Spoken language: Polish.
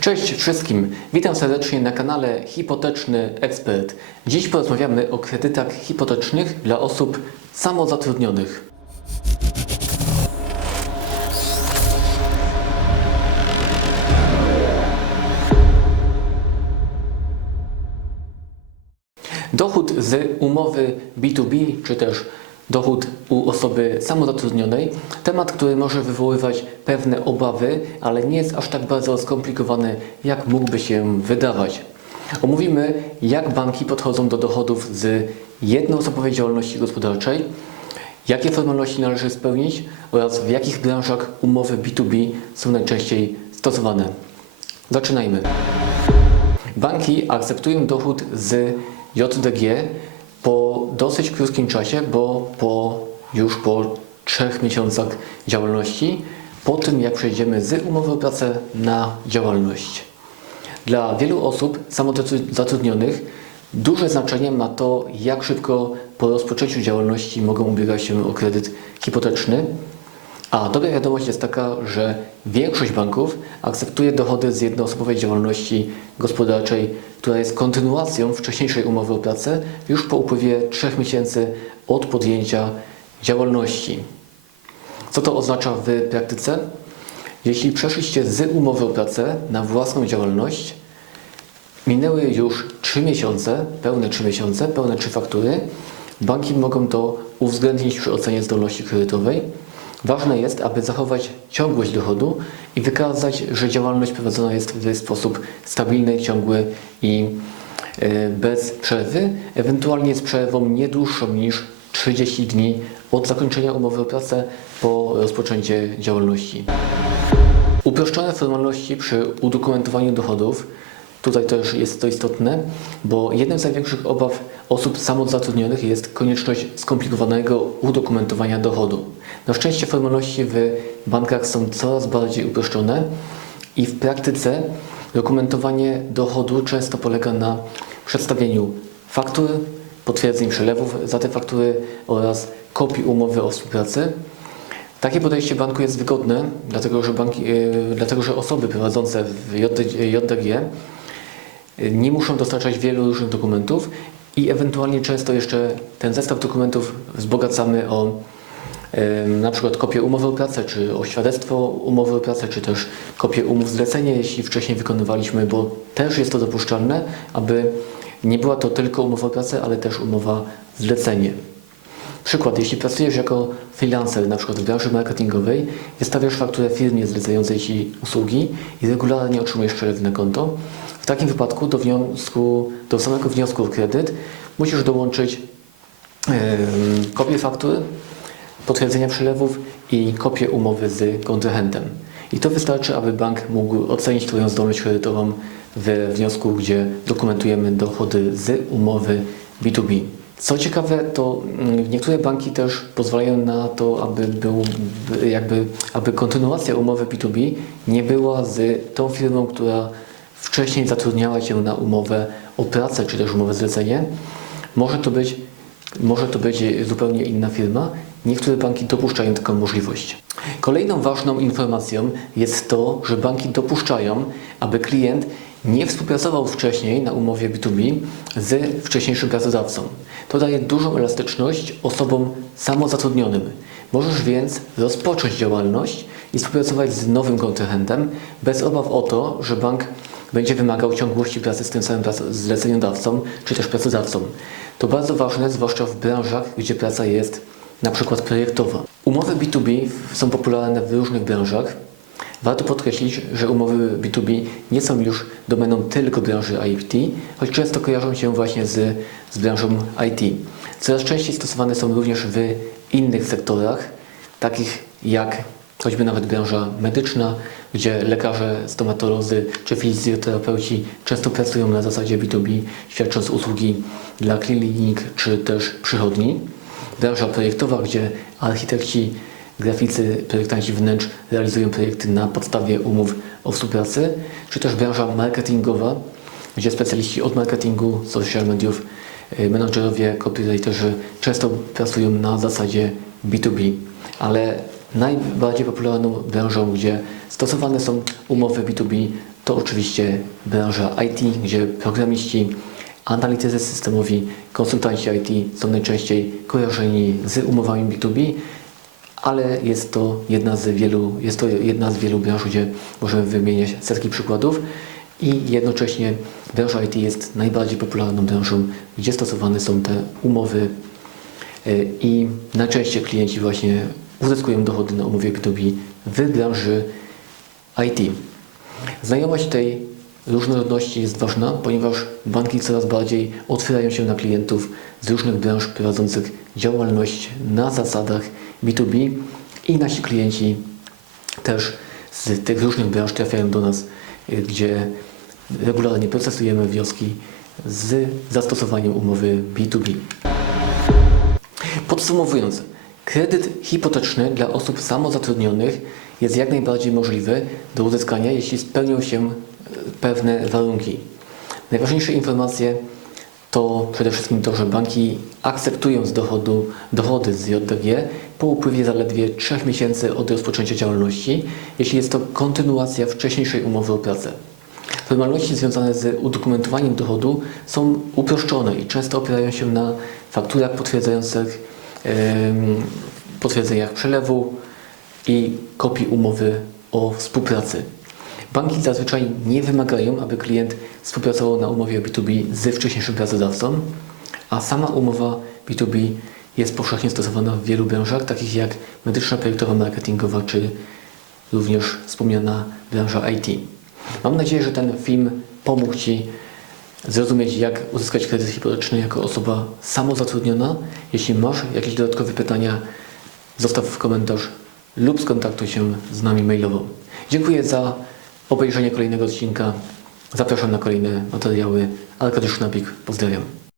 Cześć wszystkim, witam serdecznie na kanale Hipoteczny Ekspert. Dziś porozmawiamy o kredytach hipotecznych dla osób samozatrudnionych. Dochód z umowy B2B, czy też dochód u osoby samozatrudnionej, temat, który może wywoływać pewne obawy, ale nie jest aż tak bardzo skomplikowany, jak mógłby się wydawać. Omówimy, jak banki podchodzą do dochodów z jednoosobowej działalności gospodarczej, jakie formalności należy spełnić oraz w jakich branżach umowy B2B są najczęściej stosowane. Zaczynajmy. Banki akceptują dochód z JDG po dosyć krótkim czasie, bo po, już po trzech miesiącach działalności, po tym jak przejdziemy z umowy o pracę na działalność. Dla wielu osób samozatrudnionych duże znaczenie ma to, jak szybko po rozpoczęciu działalności mogą ubiegać się o kredyt hipoteczny. A dobra wiadomość jest taka, że większość banków akceptuje dochody z jednoosobowej działalności gospodarczej, która jest kontynuacją wcześniejszej umowy o pracę już po upływie 3 miesięcy od podjęcia działalności. Co to oznacza w praktyce? Jeśli przeszliście z umowy o pracę na własną działalność, minęły już 3 miesiące, pełne 3 miesiące, pełne 3 faktury, banki mogą to uwzględnić przy ocenie zdolności kredytowej. Ważne jest, aby zachować ciągłość dochodu i wykazać, że działalność prowadzona jest w sposób stabilny, ciągły i e, bez przerwy, ewentualnie z przerwą nie dłuższą niż 30 dni od zakończenia umowy o pracę po rozpoczęcie działalności. Uproszczone formalności przy udokumentowaniu dochodów. Tutaj też jest to istotne, bo jednym z największych obaw osób samozatrudnionych jest konieczność skomplikowanego udokumentowania dochodu. Na szczęście formalności w bankach są coraz bardziej uproszczone i w praktyce dokumentowanie dochodu często polega na przedstawieniu faktur, potwierdzeń przelewów za te faktury oraz kopii umowy o współpracy. Takie podejście banku jest wygodne, dlatego że, banki, yy, dlatego, że osoby prowadzące w JDG nie muszą dostarczać wielu różnych dokumentów i ewentualnie często jeszcze ten zestaw dokumentów wzbogacamy o na przykład kopię umowy o pracę, czy o świadectwo umowy o pracę, czy też kopię umów zlecenia, jeśli wcześniej wykonywaliśmy, bo też jest to dopuszczalne, aby nie była to tylko umowa o pracę, ale też umowa zlecenie. Przykład, jeśli pracujesz jako freelancer, na przykład w branży marketingowej, wystawiasz fakturę firmie zlecającej Ci usługi i regularnie otrzymujesz przelew na konto, w takim wypadku do, wniosku, do samego wniosku o kredyt musisz dołączyć kopię faktury, potwierdzenia przelewów i kopię umowy z kontrahentem. I to wystarczy, aby bank mógł ocenić Twoją zdolność kredytową we wniosku, gdzie dokumentujemy dochody z umowy B2B. Co ciekawe, to mm, niektóre banki też pozwalają na to, aby, był, jakby, aby kontynuacja umowy B2B nie była z tą firmą, która wcześniej zatrudniała Cię na umowę o pracę czy też umowę zlecenie. Może to być, może to być zupełnie inna firma. Niektóre banki dopuszczają taką możliwość. Kolejną ważną informacją jest to, że banki dopuszczają, aby klient nie współpracował wcześniej na umowie B2B z wcześniejszym pracodawcą. To daje dużą elastyczność osobom samozatrudnionym. Możesz więc rozpocząć działalność i współpracować z nowym kontrahentem bez obaw o to, że bank będzie wymagał ciągłości pracy z tym samym zleceniodawcą czy też pracodawcą. To bardzo ważne, zwłaszcza w branżach, gdzie praca jest na przykład projektowa. Umowy B2B są popularne w różnych branżach. Warto podkreślić, że umowy B2B nie są już domeną tylko branży IT, choć często kojarzą się właśnie z, z branżą IT. Coraz częściej stosowane są również w innych sektorach, takich jak choćby nawet branża medyczna, gdzie lekarze, stomatolodzy czy fizjoterapeuci często pracują na zasadzie B2B, świadcząc usługi dla klinik czy też przychodni. Branża projektowa, gdzie architekci, graficy, projektanci wnętrz realizują projekty na podstawie umów o współpracy, czy też branża marketingowa, gdzie specjaliści od marketingu, social mediów, y, menadżerowie, copywriterzy często pracują na zasadzie B2B. Ale najbardziej popularną branżą, gdzie stosowane są umowy B2B, to oczywiście branża IT, gdzie programiści, analitycy systemowi, konsultanci IT są najczęściej kojarzeni z umowami B2B, ale jest to jedna z wielu, jest to jedna z wielu branż, gdzie możemy wymieniać setki przykładów i jednocześnie branża IT jest najbardziej popularną branżą, gdzie stosowane są te umowy y, i najczęściej klienci właśnie uzyskują dochody na umowie B2B w branży IT. Znajomość tej różnorodności jest ważna, ponieważ banki coraz bardziej otwierają się na klientów z różnych branż prowadzących działalność na zasadach B2B i nasi klienci też z tych różnych branż trafiają do nas, gdzie regularnie procesujemy wnioski z zastosowaniem umowy B2B. Podsumowując, kredyt hipoteczny dla osób samozatrudnionych jest jak najbardziej możliwy do uzyskania, jeśli spełnią się e, pewne warunki. Najważniejsze informacje to przede wszystkim to, że banki akceptują z dochodu, dochody z JDG po upływie zaledwie 3 miesięcy od rozpoczęcia działalności, jeśli jest to kontynuacja wcześniejszej umowy o pracę. Formalności związane z udokumentowaniem dochodu są uproszczone i często opierają się na fakturach potwierdzających potwierdzeniach przelewu i kopii umowy o współpracy. Banki zazwyczaj nie wymagają, aby klient współpracował na umowie B2B z wcześniejszym pracodawcą, a sama umowa B2B jest powszechnie stosowana w wielu branżach, takich jak medyczna, projektowa, marketingowa czy również wspomniana branża IT. Mam nadzieję, że ten film pomógł Ci zrozumieć, jak uzyskać kredyt hipoteczny jako osoba samozatrudniona. Jeśli masz jakieś dodatkowe pytania, zostaw w komentarz lub skontaktuj się z nami mailowo. Dziękuję za obejrzenie kolejnego odcinka. Zapraszam na kolejne materiały. Arkadiusz Nabik, pozdrawiam.